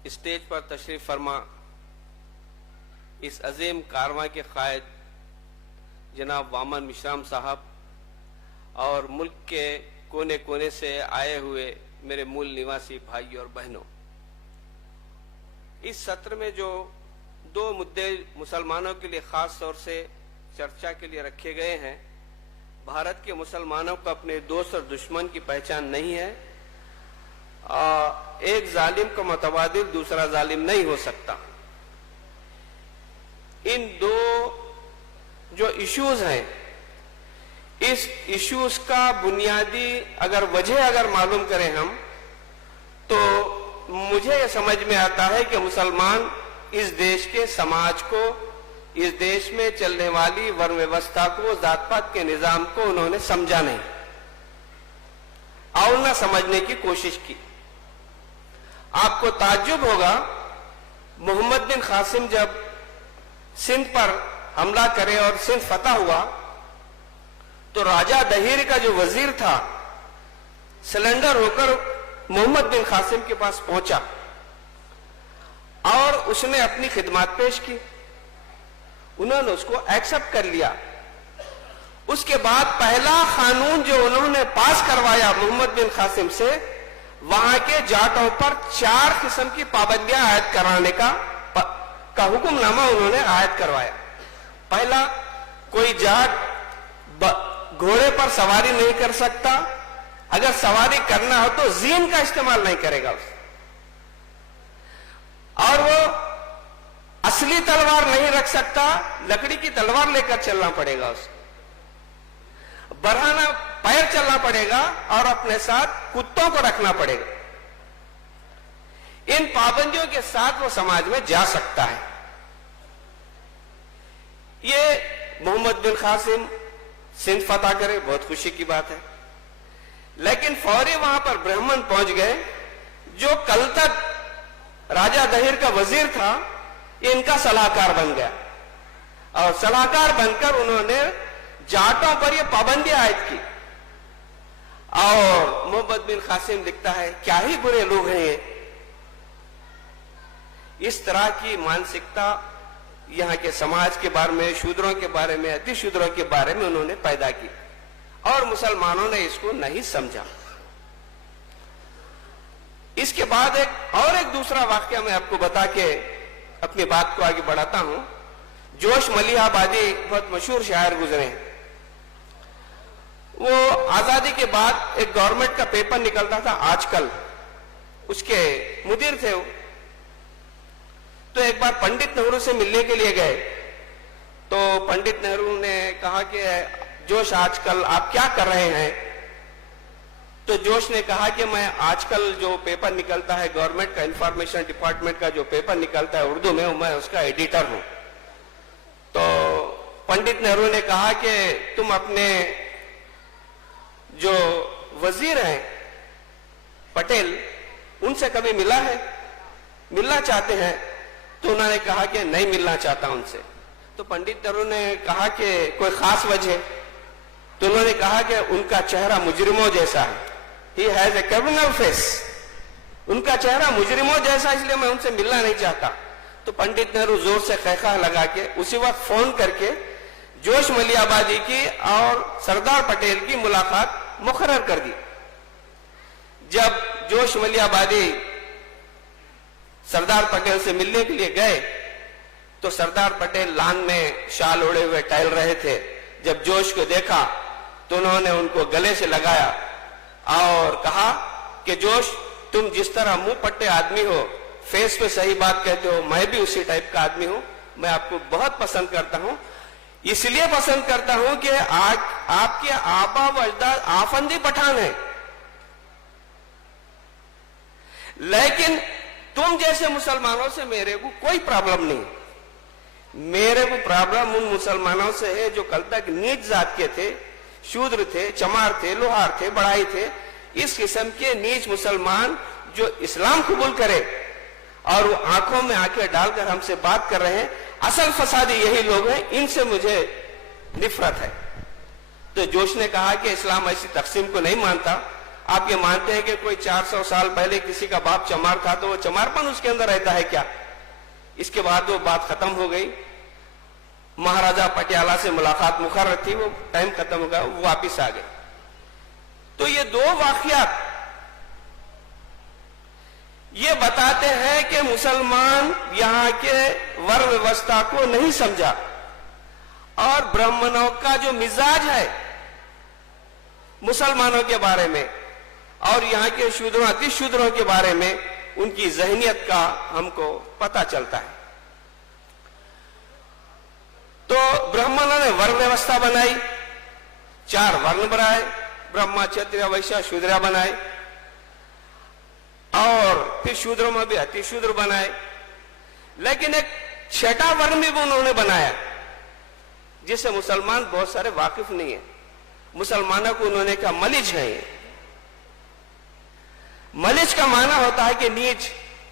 Stage पर तशरीफ फरमा इस अजीम कारवां के कायद जनाब वामन मिश्राम साहब और मुल्क के कोने कोने से आए हुए मेरे मूल निवासी भाई और बहनों, इस सत्र में जो दो मुद्दे मुसलमानों के लिए खास तौर से चर्चा के लिए रखे गए हैं, भारत के मुसलमानों को अपने दोस्त और दुश्मन की पहचान नहीं है। एक जालिम को मुतबादिल दूसरा जालिम नहीं हो सकता। इन दो जो इश्यूज हैं, इस इश्यूज का बुनियादी वजह मालूम करें हम, तो मुझे यह समझ में आता है कि मुसलमान इस देश के समाज को, इस देश में चलने वाली वर्ण व्यवस्था को, जात पात के निजाम को उन्होंने समझा नहीं और न समझने की कोशिश की। आपको ताज्जुब होगा, मोहम्मद बिन कासिम जब सिंध पर हमला करे और सिंध फतह हुआ, तो राजा दहीर का जो वजीर था सिलेंडर होकर मोहम्मद बिन कासिम के पास पहुंचा और उसने अपनी खिदमत पेश की। उन्होंने उसको एक्सेप्ट कर लिया। उसके बाद पहला कानून जो उन्होंने पास करवाया मोहम्मद बिन कासिम से, वहां के जाटों पर 4 किस्म की पाबंदियां आयद कराने का हुक्मनामा उन्होंने आयद करवाया। पहला, कोई जाट घोड़े पर सवारी नहीं कर सकता, अगर सवारी करना हो तो जीन का इस्तेमाल नहीं करेगा उसे, और वो असली तलवार नहीं रख सकता, लकड़ी की तलवार लेकर चलना पड़ेगा उसे, बरहाना पैर चलना पड़ेगा और अपने साथ कुत्तों को रखना पड़ेगा। इन पाबंदियों के साथ वो समाज में जा सकता है। ये मोहम्मद बिन कासिम सिंध फतह करे, बहुत खुशी की बात है, लेकिन फौरी वहां पर ब्राह्मण पहुंच गए। जो कल तक राजा दहीर का वजीर था, ये इनका सलाहकार बन गया और सलाहकार बनकर उन्होंने जाटों पर यह पाबंदी आयद की। और मोहम्मद बिन कासिम लिखता है, क्या ही बुरे लोग हैं ये। इस तरह की मानसिकता यहां के समाज के बारे में, शूद्रों के बारे में, अति शूद्रों के बारे में उन्होंने पैदा की और मुसलमानों ने इसको नहीं समझा। इसके बाद एक दूसरा वाकया मैं आपको बता के अपनी बात को आगे बढ़ाता हूं। जोश मलिहाबादी बहुत मशहूर शायर गुजरे हैं। वो आजादी के बाद एक गवर्नमेंट का पेपर निकलता था आजकल, उसके मुदीर थे वो। तो एक बार पंडित नेहरू से मिलने के लिए गए, तो पंडित नेहरू ने कहा कि जोश आजकल आप क्या कर रहे हैं? तो जोश ने कहा कि मैं आजकल जो पेपर निकलता है गवर्नमेंट का, इंफॉर्मेशन डिपार्टमेंट का जो पेपर निकलता है उर्दू में, मैं उसका एडिटर हूं। तो पंडित नेहरू ने कहा कि तुम अपने जो वजीर हैं पटेल, उनसे कभी मिलना चाहते हैं? तो उन्होंने कहा कि नहीं मिलना चाहता उनसे। तो पंडित नेहरू ने कहा कि कोई खास वजह? तो उन्होंने कहा कि उनका चेहरा मुजरिमों जैसा है, he has a criminal face, उनका चेहरा मुजरिमों जैसा, इसलिए मैं उनसे मिलना नहीं चाहता। तो पंडित नेहरू जोर से खैखा लगा के उसी वक्त फोन करके जोश मलिहाबादी की और सरदार पटेल की मुलाकात मुकर्रर कर दी। जब जोश मलिहाबादी सरदार पटेल से मिलने के लिए गए, तो सरदार पटेल लान में शाल ओढ़े हुए टहल रहे थे। जब जोश को देखा तो उन्होंने उनको गले से लगाया और कहा कि जोश, तुम जिस तरह मुंह पट्टे आदमी हो, फेस पे सही बात कहते हो, मैं भी उसी टाइप का आदमी हूं। मैं आपको बहुत पसंद करता हूं, इसलिए पसंद करता हूं कि आपके आबा व अजदाद आफंदी पठान है, लेकिन तुम जैसे मुसलमानों से मेरे को कोई प्रॉब्लम नहीं। मेरे को प्रॉब्लम उन मुसलमानों से है जो कल तक नीच जात के थे, शूद्र थे, चमार थे, लोहार थे, बढ़ाई थे। इस किस्म के नीच मुसलमान जो इस्लाम कबूल करे और वो आंखों में आंखें डालकर हमसे बात कर रहे हैं, असल फसादी यही लोग हैं, इनसे मुझे निफरत है। तो जोश ने कहा कि इस्लाम ऐसी तकसीम को नहीं मानता, आप ये मानते हैं कि कोई 400 साल पहले किसी का बाप चमार था तो वो चमारपन उसके अंदर रहता है क्या? इसके बाद वो बात खत्म हो गई। महाराजा पटियाला से मुलाकात मुकर्रर थी, वो टाइम खत्म हो गया, वो वापिस आ गए। तो ये दो वाकयात ये बताते हैं कि मुसलमान यहां के वर्ण व्यवस्था को नहीं समझा और ब्राह्मणों का जो मिजाज है मुसलमानों के बारे में और यहां के शूद्रों अति शूद्रों के बारे में उनकी जहनियत का हमको पता चलता है। तो ब्राह्मणों ने वर्ण व्यवस्था बनाई, 4 वर्ण बनाए, ब्रह्मा क्षत्रिय वैश्य शूद्र बनाए और फिर शूद्रों में भी अति शूद्र बनाए। लेकिन एक 6ठा वर्ण भी उन्होंने बनाया जिससे मुसलमान बहुत सारे वाकिफ नहीं है। मुसलमानों को उन्होंने कहा मलिज है। मलिज का माना होता है कि नीच,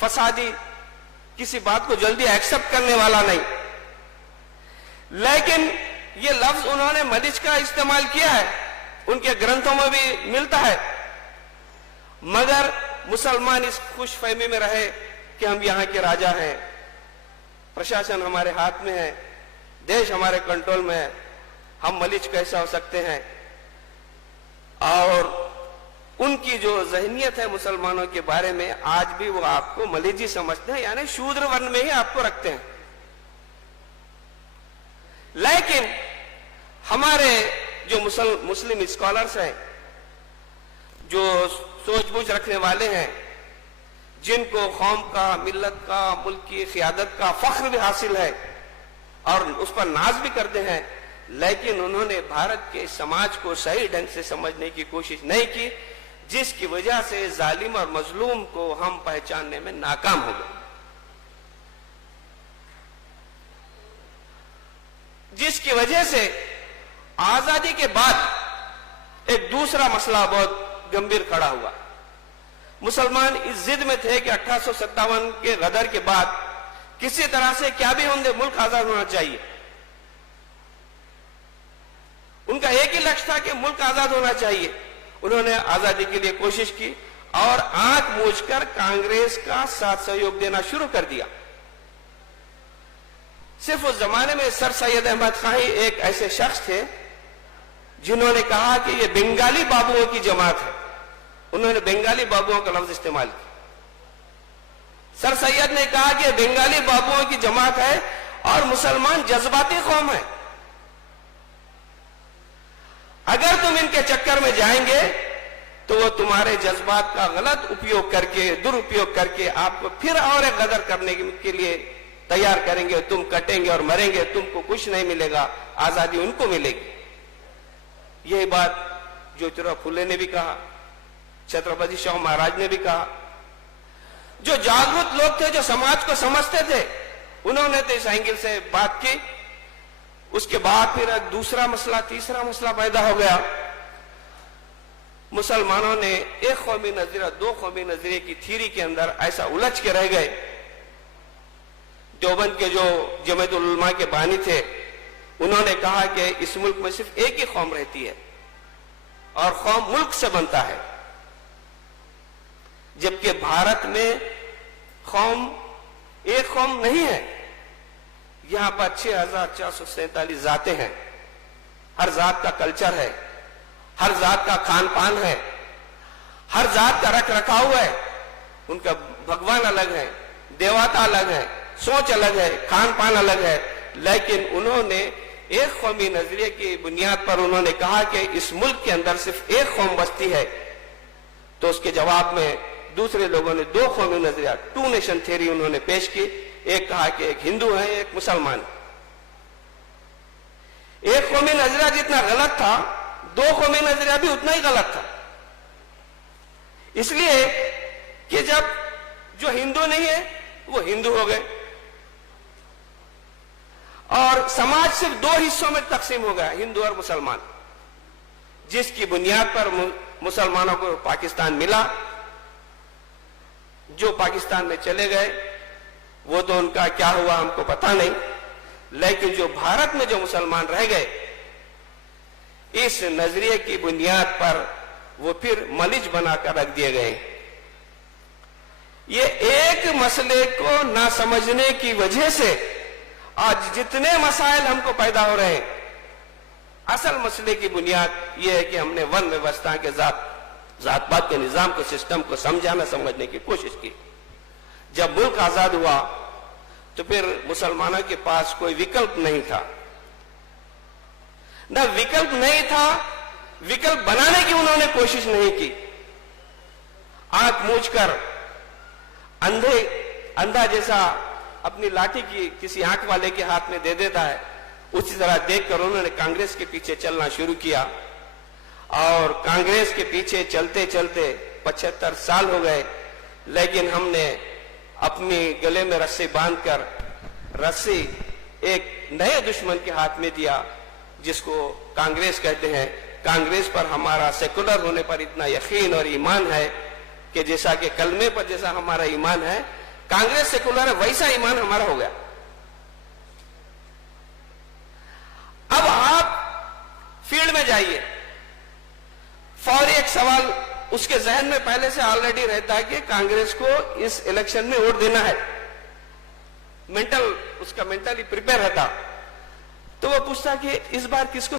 फसादी, किसी बात को जल्दी एक्सेप्ट करने वाला नहीं। लेकिन ये लफ्ज उन्होंने मलिज का इस्तेमाल किया है, उनके ग्रंथों में भी मिलता है, मगर मुसलमान इस खुशफहमी में रहे कि हम यहां के राजा हैं, प्रशासन हमारे हाथ में है, देश हमारे कंट्रोल में है, हम मलिज कैसा हो सकते हैं। और उनकी जो जहनियत है मुसलमानों के बारे में आज भी वो आपको मलिजी समझते हैं, यानी शूद्र वर्ण में ही आपको रखते हैं। लेकिन हमारे जो मुस्लिम स्कॉलर्स हैं, जो सोच-बूझ रखने वाले हैं, जिनको कौम का, मिल्लत का, मुल्क की क़ियादत का फख्र भी हासिल है और उस पर नाज भी करते हैं, लेकिन उन्होंने भारत के समाज को सही ढंग से समझने की कोशिश नहीं की, जिसकी वजह से जालिम और मजलूम को हम पहचानने में नाकाम हो गए। जिसकी वजह से आजादी के बाद एक दूसरा मसला बहुत गंभीर खड़ा हुआ। मुसलमान इस जिद में थे कि 1857 के गदर के बाद किसी तरह से क्या भी होने मुल्क आजाद होना चाहिए। उनका एक ही लक्ष्य था कि मुल्क आजाद होना चाहिए। उन्होंने आजादी के लिए कोशिश की और आंख मूंझकर कांग्रेस का साथ सहयोग देना शुरू कर दिया। सिर्फ उस जमाने में सर सैयद अहमद खां ही एक ऐसे शख्स थे जिन्होंने कहा कि ये बंगाली बाबुओं की जमात है। उन्होंने बंगाली बाबुओं का लफ्ज इस्तेमाल किया। सर सैयद ने कहा कि बंगाली बाबुओं की जमात है और मुसलमान जज्बाती कौम है, अगर तुम इनके चक्कर में जाएंगे तो वो तुम्हारे जज्बात का गलत उपयोग करके, दुरुपयोग करके आपको फिर और एक गदर करने के लिए तैयार करेंगे। तुम कटेंगे और मरेंगे, तुमको कुछ नहीं मिलेगा, आजादी उनको मिलेगी। यही बात ज्योतिराव फुले ने भी कहा, छत्रपति शिवाजी महाराज ने भी कहा। जो जागरूक लोग थे, जो समाज को समझते थे, उन्होंने तो इस एंगल से बात की। उसके बाद फिर दूसरा मसला, तीसरा मसला पैदा हो गया। मुसलमानों ने एक कौमी नजरिया, 2 कौमी नजरिए की थीरी के अंदर ऐसा उलझ के रह गए। देवबंद के जो जमीयतुल उलमा के बानी थे, उन्होंने कहा कि इस मुल्क में सिर्फ एक ही कौम रहती है और कौम मुल्क से बनता है, जबकि भारत में कौम एक कौम नहीं है। यहां पर 6447 जातें हैं, हर जात का कल्चर है, हर जात का खान पान है, हर जात का रख रखाव है, उनका भगवान अलग है, देवता अलग है, सोच अलग है, खान पान अलग है। लेकिन उन्होंने एक कौमी नजरिए की बुनियाद पर उन्होंने कहा कि इस मुल्क के अंदर सिर्फ एक कौम बसती है। तो उसके जवाब में दूसरे लोगों ने 2 कौमी नजरिया, 2 नेशन थ्योरी उन्होंने पेश की। एक कहा कि एक हिंदू है, एक मुसलमान। एक कौमी नजरिया जितना गलत था, 2 कौमी नजरिया भी उतना ही गलत था। इसलिए कि जब जो हिंदू नहीं है वो हिंदू हो गए और समाज सिर्फ 2 हिस्सों में तकसीम हो गया, हिंदू और मुसलमान, जिसकी बुनियाद पर मुसलमानों को पाकिस्तान मिला। जो पाकिस्तान में चले गए वो तो उनका क्या हुआ हमको पता नहीं, लेकिन जो भारत में जो मुसलमान रह गए, इस नजरिए की बुनियाद पर वो फिर मलिज बनाकर रख दिए गए। ये एक मसले को ना समझने की वजह से आज जितने मसाइल हमको पैदा हो रहे हैं, असल मसले की बुनियाद यह है कि हमने वन व्यवस्था के जात पात के निजाम को, सिस्टम को समझाना समझने की कोशिश की। जब मुल्क आजाद हुआ तो फिर मुसलमानों के पास कोई विकल्प नहीं था, ना विकल्प नहीं था, विकल्प बनाने की उन्होंने कोशिश नहीं की। आंख मूझ कर अंधा जैसा अपनी लाठी की किसी आंख वाले के हाथ में दे देता है, उसी तरह देखकर उन्होंने कांग्रेस के पीछे चलना शुरू किया। और कांग्रेस के पीछे चलते चलते 75 साल हो गए, लेकिन हमने अपनी गले में रस्सी बांधकर रस्सी एक नए दुश्मन के हाथ में दिया, जिसको कांग्रेस कहते हैं। कांग्रेस पर हमारा सेकुलर होने पर इतना यकीन और ईमान है कि जैसा कि कलमे पर जैसा हमारा ईमान है, कांग्रेस सेकुलर है, वैसा ईमान हमारा हो गया। अब आप फील्ड में जाइए, फौरी एक सवाल उसके जहन में पहले से ऑलरेडी रहता है कि कांग्रेस को इस इलेक्शन में वोट देना है, उसका मेंटली प्रिपेयर रहता। तो वो पूछता कि इस बार किसको